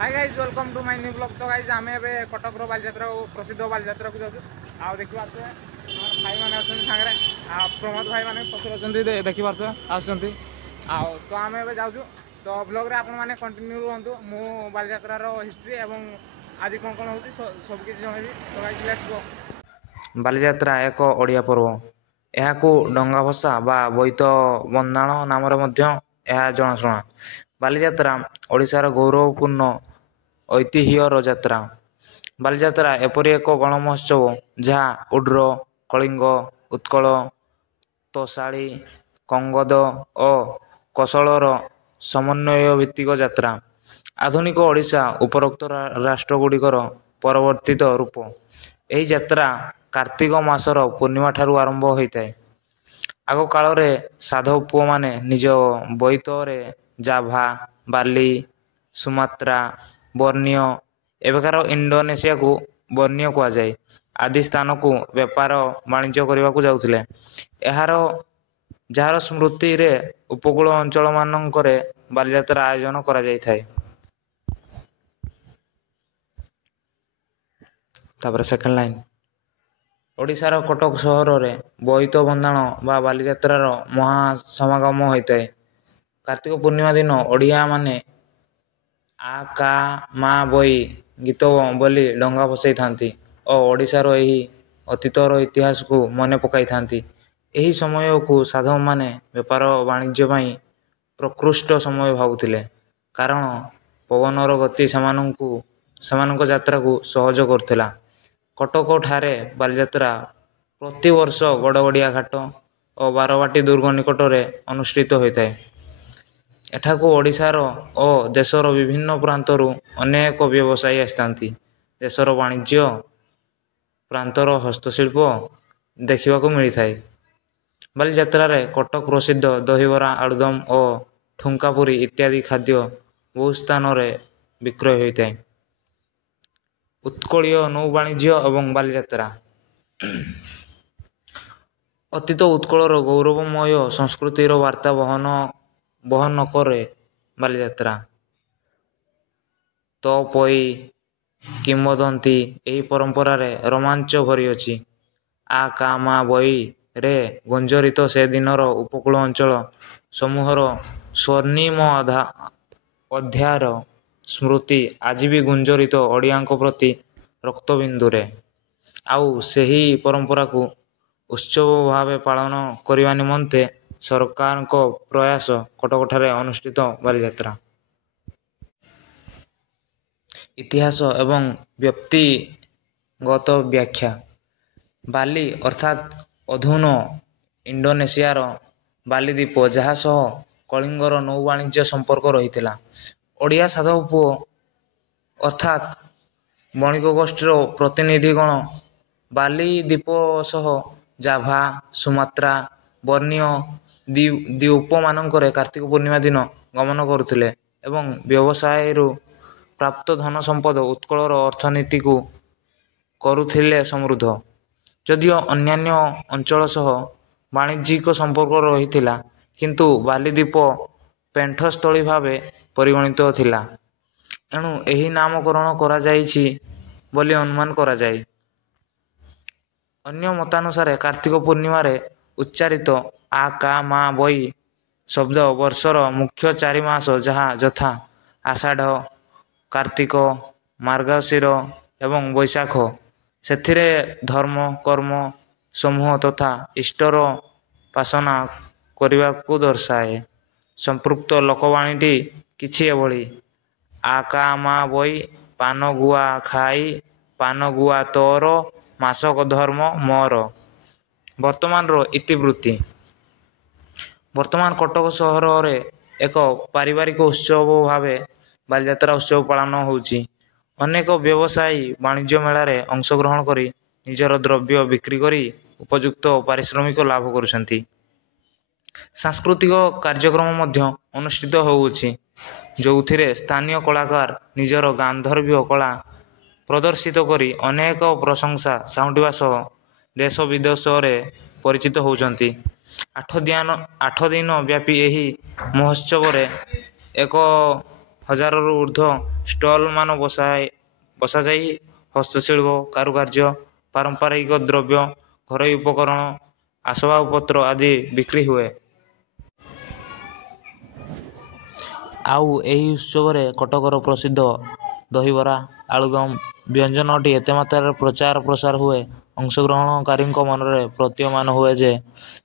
Hi guys welcome to my new blog. तो guys आम ए कटक बालीजात्रा प्रसिद्ध बालीजात्रा को जाऊँ आ देखा भाई मैंने सागर प्रमोद भाई मैंने पचर अच्छा देखिपे तो आम ए जाऊँ तो ब्लॉग रे आपण मैंने कंटिन्यू रुहतु मु बालीजात्रार हिस्ट्री एवं आज कौन कौन होती सबकि जनइबी। तो गाइज लेट्स गो। बालीजात्रा एक ओडिया पर्व। यह डंगा भसा बा बोईत बंदाण नाम जनाशुना। बालीजात्रा ओडिशार गौरवपूर्ण ऐतिह्यर जात्रा। बालीजात्रा एपरी एक गणमहोत्सव जहाँ उड्र कलिंग उत्कल तोशाड़ी कंगद और कौशलर समन्वय भित्तिक जात्रा। आधुनिक ओडिशा उपरोक्त राष्ट्रगुड़िकर परवर्तित रूप। यही जात्रा कार्तिक मासर पूर्णिमा ठारू आरंभ होता है। आग काल साधव पुओ माने निज बोईतरे जाभा बाली सुमात्रा बर्नियो एवेकार इंडोनेशिया को बर्नियो कहुए आदि स्थान को व्यापार वाणिज्य करने को जाउथिले। जार स्मृति रे उपकूल अंचल मानकरे बालीजात्रा आयोजन करा जाय थाए। तापर सेकेंड लाइन ओडिशार कटक सहर रे बोईत बंदाण बा बालीजात्रार महासमागम होता है। कार्तिक पूर्णिमा दिन ओडिया माने आ का मा बोई गीत बोली डंगा भसाई थांती और ओडिशार यही अतीतर इतिहास को मन पकाई थांती। यही समय को साधव माने व्यापार वाणिज्य पाई प्रकृष्ट समय भावुथिले, कारण पवनर गति सेमानक यात्रा को सहज करथिला। कटक ठारे बालीजात्रा प्रति वर्ष गड़गड़िया घाट और बारवाटी दुर्ग निकट में अनुष्ठित होता है। एठाकू ओडिशार और देशर विभिन्न प्रांतरू अनेक व्यवसायी आसतांती। देशर वाणिज्य प्रांतर हस्तशिल्प देखा मिलता है। बालीजात्रा रे कटक प्रसिद्ध दहीबरा आलुदम और ठुंकापुरी इत्यादि खाद्य बहु स्थान विक्रय होता है। उत्कलीय नौ वाणिज्य एवं बालीजात्रा अतीत उत्कलर गौरवमय संस्कृतिर वार्ता बहन करे बालीजात्रा। तो पई किंवदंती यही परंपरा रे रोमांच भरी अछि। आ का मा बई रे गुंजरित से दिनर उपकूल अंचल समूहर स्वर्णिम अध्यायर स्मृति आज भी गुंजरित ओडियांक प्रति रक्तबिंदुरे। आउ सही परंपरा को उत्सव भाव पालन करने निमंते सरकार को प्रयास कटक ठारे अनुष्ठित बालीजात्रा। इतिहास एवं व्यक्तिगत व्याख्या। बाली अर्थात अधुन इंडोनेशियार बाली द्वीप जहाँ सह कलिंगर नौ वाणिज्य संपर्क रही। ओडिया साधव पुओ अर्थात बणिक गोष्ठीर प्रतिनिधिगण बाली द्वीप सह जाभा सुमात्रा बर्नियो द्वीप मानकरे कार्तिक पूर्णिमा दिन गमन करुथिले एवं व्यवसाय प्राप्त धन संपद उत्कलर अर्थनीति को करुथिले समृद्ध। जदिओ अन्यान्य अंचल सह वाणिज्यिक संपर्क रही, किंतु बाली द्वीप पेंठस्थली भावे परिगणित थिला। एणु एही नामकरण करा जायछि बोली अनुमान करा जाय। अन्य मतानुसारे कार्तिक पूर्णिमा रे उच्चारित आ का मा बई शब्द वर्षर मुख्य 4 मास जहाँ यथा आषाढ़ कार्तिक मार्गशीर एवं बैशाख सेथिरे धर्म कर्म समूह तथा इष्टर पासना करने को दर्शाए। संपृक्त लोकवाणीटी किछि एभली आ का मा बई पान गुआ खाई पान गुआ तोर मासक धर्म मोर। वर्तमान इतिवृत्ति। वर्तमान कटक सहर रे एक पारिवारिक उत्सव भावे बालीजात्रा उत्सव पालन होउछि। अनेक व्यवसायी वाणिज्य मेला रे अंशग्रहण करी निजर द्रव्य बिक्री करी उपयुक्त पारिश्रमिक लाभ करुछंती। सांस्कृतिक कार्यक्रम मध्य अनुष्ठित होउछि, जोथिरे स्थानीय कलाकार निजर गांधर्व्य कला प्रदर्शित करी अनेक प्रशंसा साउंटिबा सह देश विदेश रे परिचित होउछंती। 8 दिन व्यापी यही महोत्सव रे एक ହଜାରରୁ ଉର୍ଦ୍ଧ୍ୱ ଷ୍ଟଲ୍ ମାନ ବସାଯାଇ ହସ୍ତଶିଳ୍ପ, କାରୁକାର୍ଯ୍ୟ, ପାରମ୍ପରିକ ଦ୍ରବ୍ୟ, ଘରୋଇ ଉପକରଣ, ଆସବାବପତ୍ର ଆଦି ବିକ୍ରି ହୁଏ। ଆଉ ଏହି ଉତ୍ସବରେ କଟକର ପ୍ରସିଦ୍ଧ ଦହିବରା, ଆଳୁଦମ୍ ବ୍ୟଞ୍ଜନଟି ଏତେ ମାତ୍ରାରେ ପ୍ରଚାର ପ୍ରସାର ହୁଏ, ଅଂଶଗ୍ରହଣକାରୀଙ୍କ ମନରେ ପ୍ରତୀୟମାନ ହୁଏ ଯେ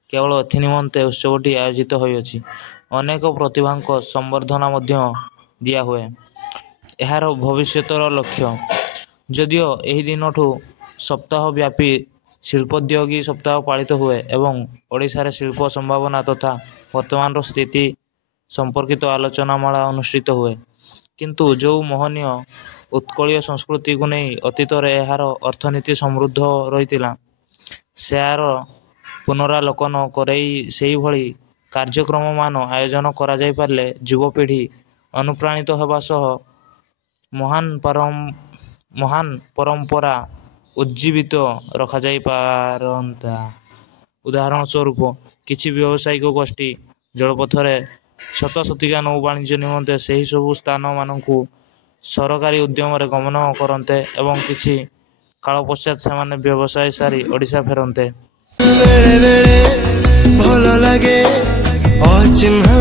କେବଳ ଏଥିନିମନ୍ତେ ଉତ୍ସବଟି ଆୟୋଜିତ ହୋଇଅଛି। ଅନେକ ପ୍ରତିଭାଙ୍କ ସମ୍ବର୍ଦ୍ଧନା ମଧ୍ୟ ଦିଆହୁଏ। ଏହାର ଭବିଷ୍ୟତର ଲକ୍ଷ୍ୟ। ଯଦିଓ ଏହି ଦିନଠୁ ସପ୍ତାହବ୍ୟାପୀ ଶିଳ୍ପୋଦ୍ୟୋଗୀ ସପ୍ତାହ ପାଳିତ ହୁଏ ଏବଂ ଓଡ଼ିଶାରେ ଶିଳ୍ପ ସମ୍ଭାବନା ତଥା ବର୍ତ୍ତମାନର ସ୍ଥିତି ସମ୍ପର୍କିତ ଆଲୋଚନାମାଳା ଅନୁଷ୍ଠିତ ହୁଏ, କିନ୍ତୁ ଯେଉଁ ମହନୀୟ ଉତ୍କଳୀୟ ସଂସ୍କୃତିକୁ ନେଇ ଅତୀତରେ ଏହାର ଅର୍ଥନୀତି ସମୃଦ୍ଧ ରହିଥିଲା, ସେହାର ପୁନରାଲୋକନ କରେଇ ସେହିଭଳି କାର୍ଯ୍ୟକ୍ରମମାନ ଆୟୋଜନ କରାଯାଇପାରିଲେ ଯୁବପିଢ଼ି ଅନୁପ୍ରାଣିତ ହେବା ସହ ମହାନ୍ ପରମ୍ପରା ଉଜ୍ଜୀବିତ ରଖାଯାଇପାରନ୍ତା। ଉଦାହରଣ ସ୍ୱରୂପ କିଛି ବ୍ୟବସାୟିକ ଗୋଷ୍ଠୀ ଜଳପଥରେ ସତସତିକା ନୌ ବାଣିଜ୍ୟ ନିମନ୍ତେ ସେହିସବୁ ସ୍ଥାନମାନଙ୍କୁ ସରକାରୀ ଉଦ୍ୟମରେ ଗମନ କରନ୍ତେ ଏବଂ କିଛି କାଳ ପଶ୍ଚାତ୍ ସେମାନେ ବ୍ୟବସାୟ ସାରି ଓଡ଼ିଶା ଫେରନ୍ତେ। ବେଳେ ବେଳେ ଭଲ ଲାଗେ ଅଚିହ୍ନା